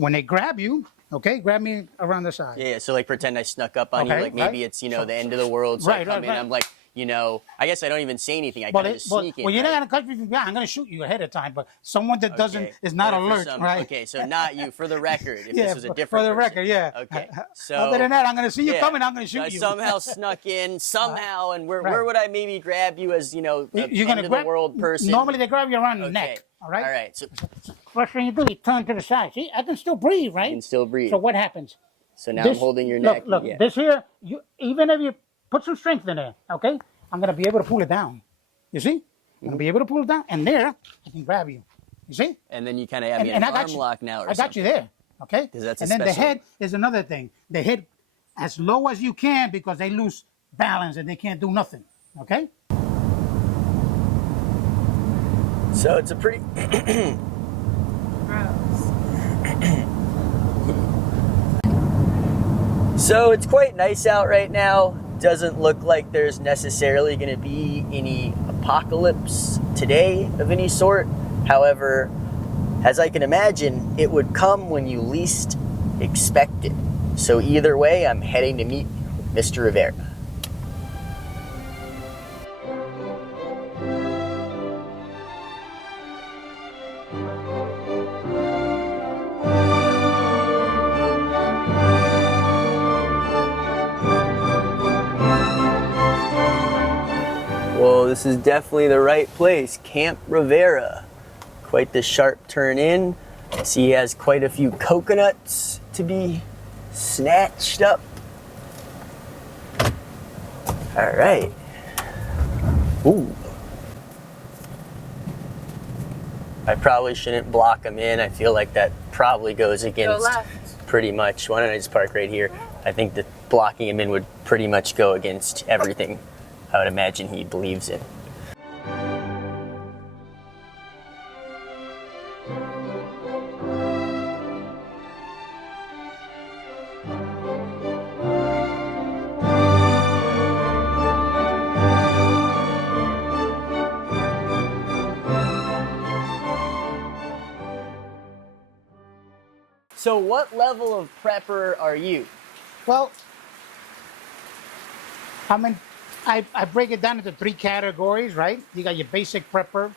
when they grab you, okay, grab me around the side. Yeah, so like pretend I snuck up on you, Okay, like maybe right. it's, the end of the world, so I come in, I'm like, I guess I don't even say anything, I kind of just sneak in, well, you're right? not gonna catch me from behind. I'm gonna shoot you ahead of time. But someone that doesn't Okay. is not But if for alert, right? Okay, so not you, for the record, if Yeah, this was a for different the person. record, yeah. Okay, so Other than that, I'm gonna see you yeah. coming. I'm gonna So shoot I you. somehow snuck in, somehow, and where Right. would I maybe grab you as, You're end gonna of the grab. world person? Normally, they grab you around the Okay. neck. All right. All right, so First thing you do, you turn to the side. See, I can still breathe, right? you can still breathe. So what happens? So now I'm holding your neck. Look, Yeah. this here, you even if you put some strength in there, okay, I'm gonna be able to pull it down. You see? I'm gonna be able to pull it down, and there I can grab you. You see? And then you kind of have me in I got arm you. lock now, or I got you there. Okay. 'Cause that's a and then the special- head is another thing. The head as low as you can because they lose balance and they can't do nothing. Okay. So it's a pretty. So it's quite nice out right now. Doesn't look like there's necessarily going to be any apocalypse today of any sort. However, as I can imagine, it would come when you least expect it. So either way, I'm heading to meet Mr. Rivera. Well, this is definitely the right place, Camp Rivera. Quite the sharp turn in. I see he has quite a few coconuts to be snatched up. All right. Ooh. I probably shouldn't block him in. I feel like that probably goes against pretty much. Why don't I just park right here? I think that blocking him in would pretty much go against everything I would imagine he believes in. So what level of prepper are you? Well, I break it down into 3 categories, right? You got your basic prepper,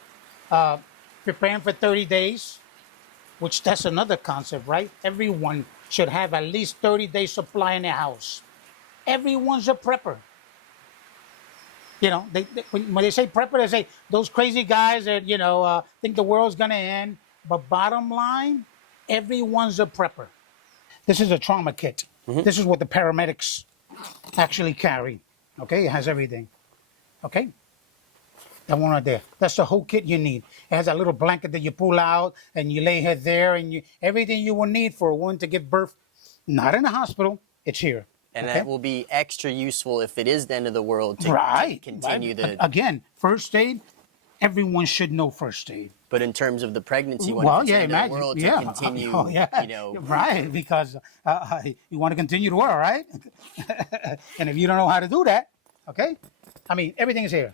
preparing for 30 days, which that's another concept, right? Everyone should have at least 30 days supply in their house. Everyone's a prepper. When they say prepper, they say those crazy guys that, think the world's gonna end. But bottom line, everyone's a prepper. This is a trauma kit. This is what the paramedics actually carry. Okay, it has everything. Okay, that one right there. That's the whole kit you need. It has a little blanket that you pull out and you lay her there, and everything you will need for a woman to give birth. Not in a hospital. It's here. And okay? that will be extra useful if it is the end of the world to continue the... Again, first aid, everyone should know first aid. But in terms of the pregnancy one, well, if it's yeah, the end imagine, of the world yeah. to continue, Right, because you want to continue the war, right? And if you don't know how to do that, okay? I mean, everything is here.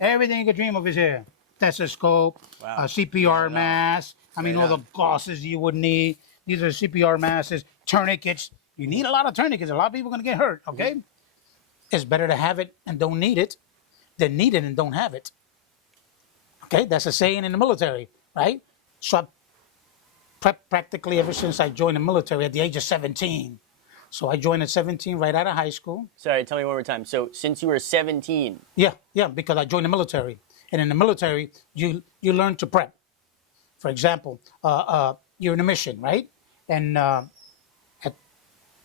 Everything you could dream of is here. Stethoscope, CPR mask. I mean, all the gauzes you would need. These are CPR masks, tourniquets. You need a lot of tourniquets. A lot of people are going to get hurt, okay? It's better to have it and don't need it than need it and don't have it. Okay, that's a saying in the military, right? So I prepped practically ever since I joined the military at the age of 17. So I joined at 17 right out of high school. Sorry, tell me one more time. So since you were 17? Yeah, because I joined the military. And in the military, you learn to prep. For example, you're in a mission, right? And at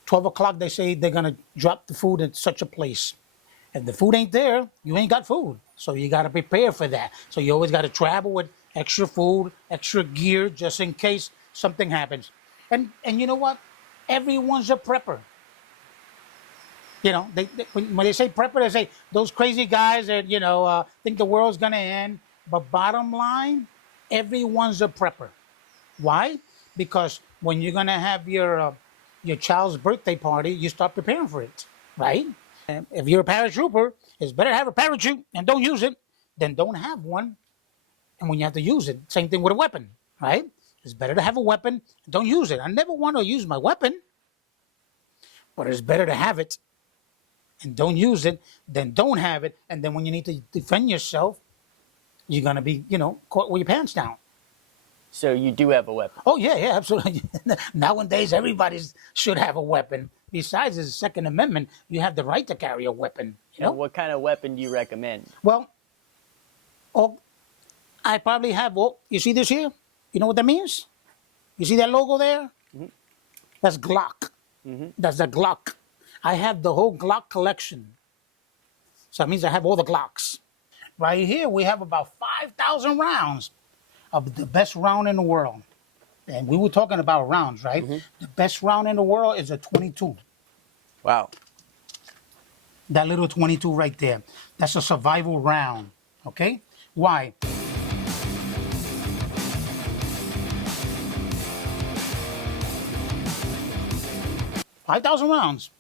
12 o'clock, they say they're going to drop the food at such a place. If the food ain't there, you ain't got food. So you got to prepare for that. So you always got to travel with extra food, extra gear, just in case something happens. And you know what? Everyone's a prepper. When they say prepper, they say those crazy guys that, think the world's going to end. But bottom line, everyone's a prepper. Why? Because when you're going to have your child's birthday party, you start preparing for it, right? And if you're a paratrooper, it's better to have a parachute and don't use it than don't have one. And when you have to use it, same thing with a weapon, right? It's better to have a weapon. Don't use it. I never want to use my weapon, but it's better to have it and don't use it than don't have it. And then when you need to defend yourself, you're going to be, caught with your pants down. So you do have a weapon? Oh, yeah, absolutely. Nowadays, everybody should have a weapon. Besides the Second Amendment, you have the right to carry a weapon. Now, what kind of weapon do you recommend? Well, I probably have, you see this here? You know what that means? You see that logo there? Mm-hmm. That's Glock. Mm-hmm. That's the Glock. I have the whole Glock collection. So that means I have all the Glocks. Right here, we have about 5,000 rounds of the best round in the world. And we were talking about rounds, right? Mm-hmm. The best round in the world is a 22. Wow. That little 22 right there. That's a survival round, okay? Why? $5,000 rounds.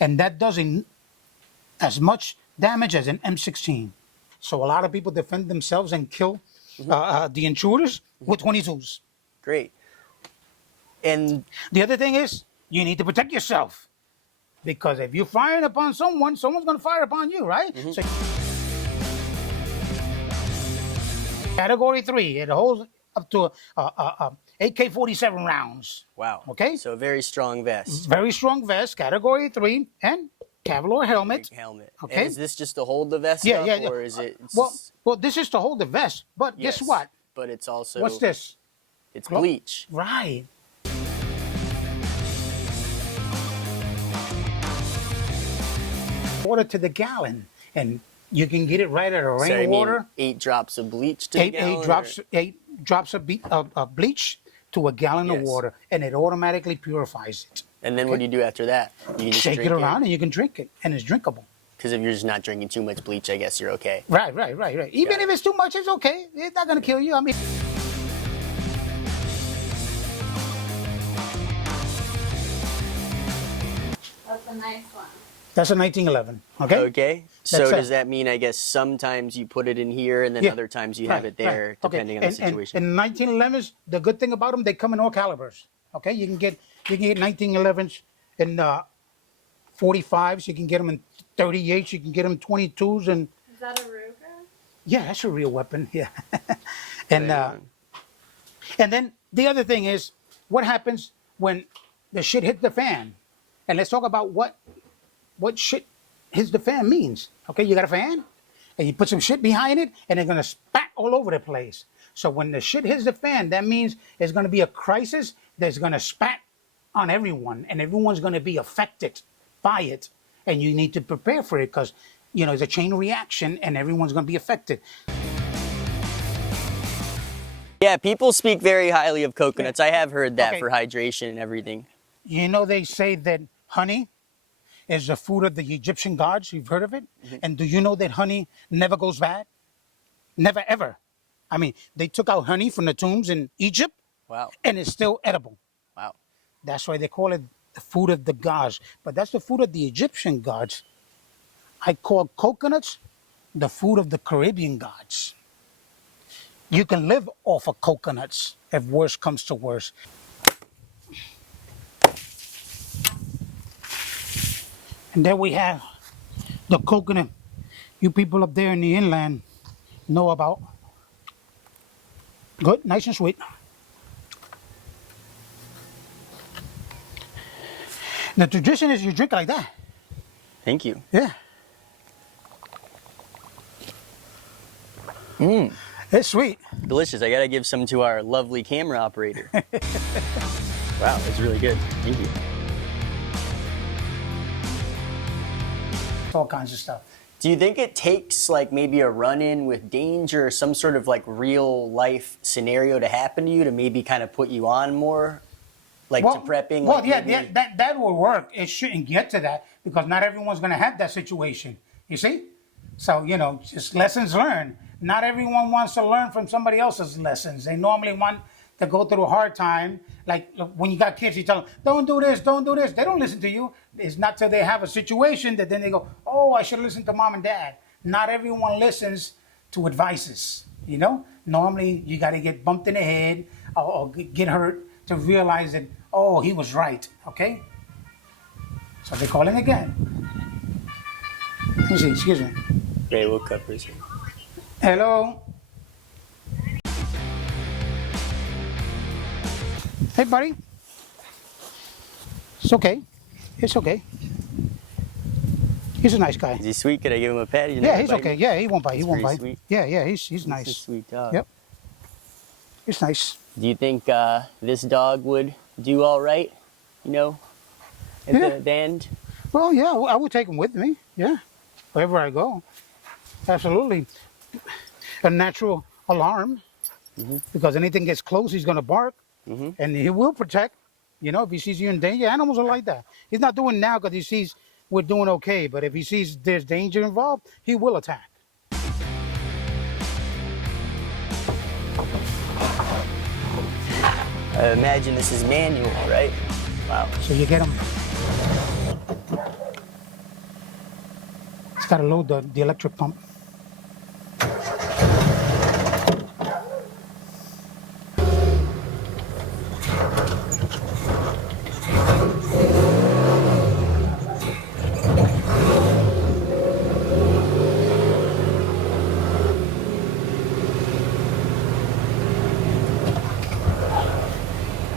And that doesn't as much damage as an M16. So a lot of people defend themselves and kill the intruders with 22s. Great. And the other thing is, you need to protect yourself. Because if you're firing upon someone's going to fire upon you, right? Mm-hmm. So, Category 3, it holds up to AK-47 rounds. Wow. Okay? So very strong vest. Very strong vest, Category 3, and Kevlar helmet. Big helmet. Okay. And is this just to hold the vest yeah, up, yeah. or is it... Well, this is to hold the vest, but yes, guess what? But it's also... What's this? It's bleach. Right. Water to the gallon, and you can get it right at a rainwater. 8 drops of bleach to the gallon? 8 drops of bleach to a gallon of water, and it automatically purifies it. And then what do you do after that? You can just shake it around, and you can drink it, and it's drinkable. Because if you're just not drinking too much bleach, I guess you're okay. Right. Even if it's too much, it's okay. It's not going to kill you. I mean... That's a nice one. That's a 1911, okay? Okay. So does that mean, I guess, sometimes you put it in here and then other times you have it there, depending on the situation? And 1911s, the good thing about them, they come in all calibers, okay? You can get 1911s in 45s, you can get them in 38s, you can get them in 22s. And is that a Ruger? Yeah, that's a real weapon, yeah. And then the other thing is, what happens when the shit hit the fan? And let's talk about what shit hits the fan means. Okay, you got a fan, and you put some shit behind it, and they're gonna spat all over the place. So when the shit hits the fan, that means there's gonna be a crisis that's gonna spat on everyone, and everyone's gonna be affected by it. And you need to prepare for it because, it's a chain reaction, and everyone's gonna be affected. Yeah, people speak very highly of coconuts. I have heard that for hydration and everything. They say that honey is the food of the Egyptian gods. You've heard of it? Mm-hmm. And do you know that honey never goes bad? Never, ever. I mean, they took out honey from the tombs in Egypt. Wow. And it's still edible. Wow. That's why they call it the food of the gods. But that's the food of the Egyptian gods. I call coconuts the food of the Caribbean gods. You can live off of coconuts if worse comes to worse. And there we have the coconut you people up there in the inland know about. Good, nice and sweet. The tradition is you drink it like that. Thank you. Yeah. It's sweet. Delicious. I gotta give some to our lovely camera operator. Wow, it's really good. Thank you. All kinds of stuff. Do you think it takes like maybe a run-in with danger or some sort of like real life scenario to happen to you to maybe kind of put you on more to prepping? Well, that will work. It shouldn't get to that because not everyone's going to have that situation. You see? So, just lessons learned. Not everyone wants to learn from somebody else's lessons. They normally want to go through a hard time. Like when you got kids, you tell them, don't do this, don't do this. They don't listen to you. It's not till they have a situation that then they go, oh, I should listen to mom and dad. Not everyone listens to advices, Normally, you got to get bumped in the head or get hurt to realize that, oh, he was right, okay? So they're calling again. Let me see, excuse me. Okay, we'll cover it. Hello? Hey, buddy. It's okay. It's okay. He's a nice guy. Is he sweet? Could I give him a pet? Yeah, he's okay. Yeah, he won't bite. He He's won't pretty bite. sweet. Yeah, he's He's nice. a sweet dog. Yep. He's nice. Do you think this dog would do all right, you know, at Yeah. the end? Well, yeah, I would take him with me. Yeah, wherever I go. Absolutely. A natural alarm, because anything gets close, he's gonna bark, and he will protect. You know, if he sees you in danger, animals are like that. He's not doing it now because he sees we're doing okay, but if he sees there's danger involved, he will attack. I imagine this is manual, right? Wow. So you get him. It's got to load the electric pump.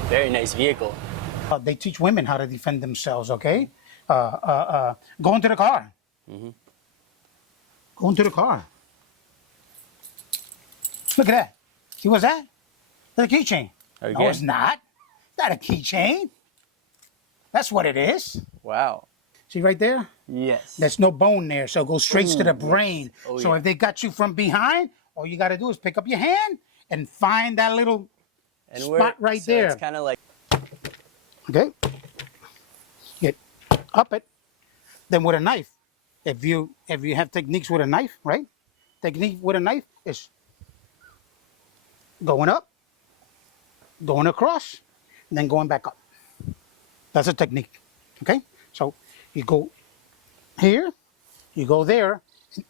Very nice vehicle. They teach women how to defend themselves, okay? Go into the car. Go into the car. Look at that. See what's that? That's a keychain. Okay. No, it's not. Not a keychain. That's what it is. Wow. See right there? Yes. There's no bone there, so it goes straight to the brain. Oh, So yeah. if they got you from behind, all you got to do is pick up your hand and find that little and spot right so there. It's kind of like Okay. Get up it. Then with a knife. If you have techniques with a knife, right? Technique with a knife is going up, going across, and then going back up. That's a technique. Okay? So you go here, you go there,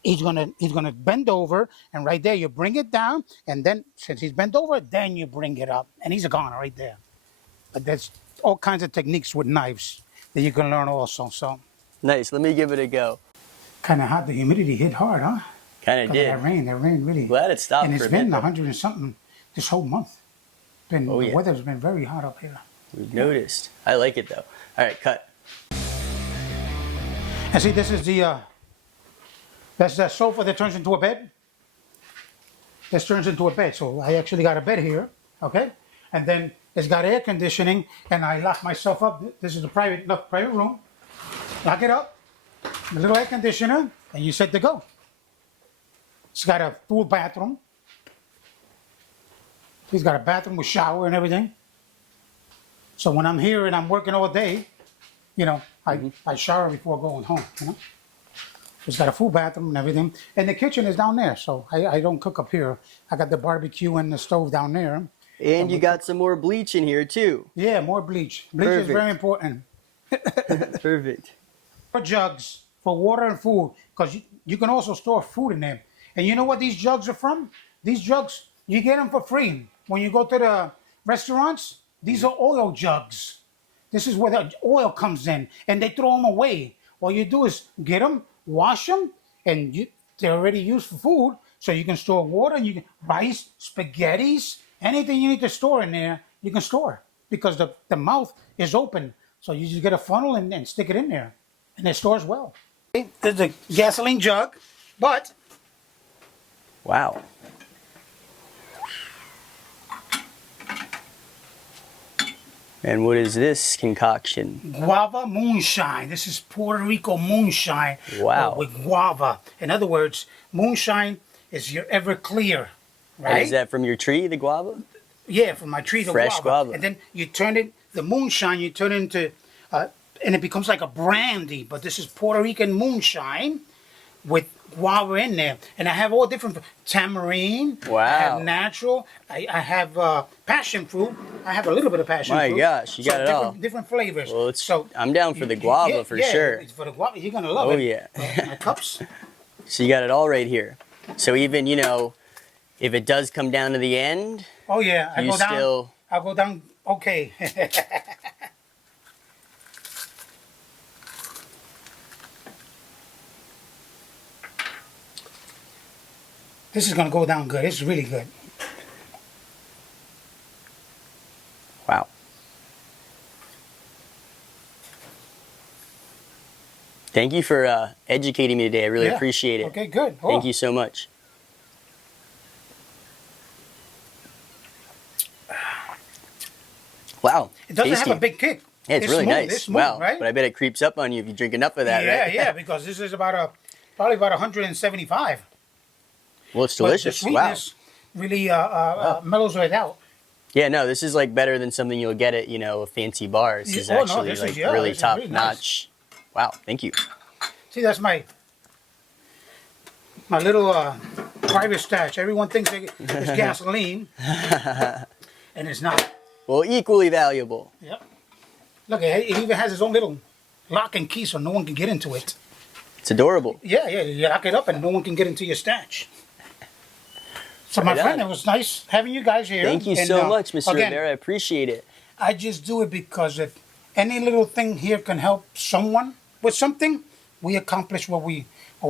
he's gonna bend over, and right there you bring it down, and then since he's bent over, then you bring it up. And he's a goner right there. But there's all kinds of techniques with knives that you can learn also. So nice. Let me give it a go. kind of hot. The humidity hit hard, huh? Kind of 'Cause did. of that rain really. Glad it stopped And for it's a bit. been though. 100 and something this whole month. The yeah. weather's been very hot up here. We've noticed. I like it though. All right, cut. And see, this is that's that sofa that turns into a bed. This turns into a bed. So I actually got a bed here, okay? And then it's got air conditioning, and I lock myself up. This is a private room. Lock it up, the little air conditioner, and you're set to go. It's got a full bathroom. He's got a bathroom with shower and everything. So when I'm here and I'm working all day, you know, I shower before going home, you know. It's got a full bathroom and everything. And the kitchen is down there, so I don't cook up here. I got the barbecue and the stove down there. And you got some more bleach in here too. Yeah, more bleach. Bleach is Perfect. very important. Perfect. For jugs for water and food, because you can also store food in them. And you know what these jugs are from? These jugs, you get them for free. When you go to the restaurants, these are oil jugs. This is where the oil comes in, and they throw them away. All you do is get them, wash them, and they're already used for food, so you can store water, you can rice, spaghettis, anything you need to store in there, you can store, because the mouth is open. So you just get a funnel and stick it in there, and it stores well. There's a gasoline jug, but Wow. And what is this concoction? guava moonshine. This is Puerto Rico moonshine. Wow. With guava. In other words, moonshine is your Everclear, right? And is that from your tree, the guava? Yeah, from my tree, the Fresh guava. And then you turn it, the moonshine, you turn it into, and it becomes like a brandy. But this is Puerto Rican moonshine with guava in there. And I have all different, tamarind. Wow. I have natural. I have passion fruit. I have a little bit of passion My fruit. gosh, you got it all. Different flavors. Well, I'm down for the yeah, guava for sure. it's for the guava, you're going to love Oh, it. yeah. My cups. So you got it all right here. So even, if it does come down to the end, Oh, yeah. I I'll go down. Okay. This is gonna go down good. It's really good. Wow. Thank you for educating me today. I really Yeah. appreciate it. Okay, good. Oh. Thank you so much. Wow. It doesn't tasty. have a big kick. Yeah, it's really smooth. nice. It's smooth, Wow. right? But I bet it creeps up on you if you drink enough of that, yeah, right? yeah, because this is probably about 175. Well, it's But delicious. the Wow. sweetness really mellows it out. Yeah, no, this is like better than something you'll get at, you know, a fancy bar. This is Oh, no, actually this is- like yeah, really this is top really nice. notch. Wow, thank you. See, that's my little private stash. Everyone thinks it's gasoline, and it's not. Well, equally valuable. Yep. Look, it even has its own little lock and key, so no one can get into it. It's adorable. Yeah, yeah. You lock it up, and no one can get into your stash. So, my Right friend, on. it was nice having you guys here. Thank you And, so much, Mr. again, Rivera. I appreciate it. I just do it because if any little thing here can help someone with something, we accomplish what we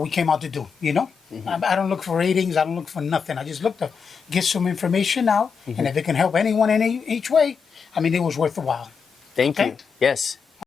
came out to do. You know, I don't look for ratings. I don't look for nothing. I just look to get some information out, and if it can help anyone in each way, I mean, it was worth the while. Thank Okay. you. Yes.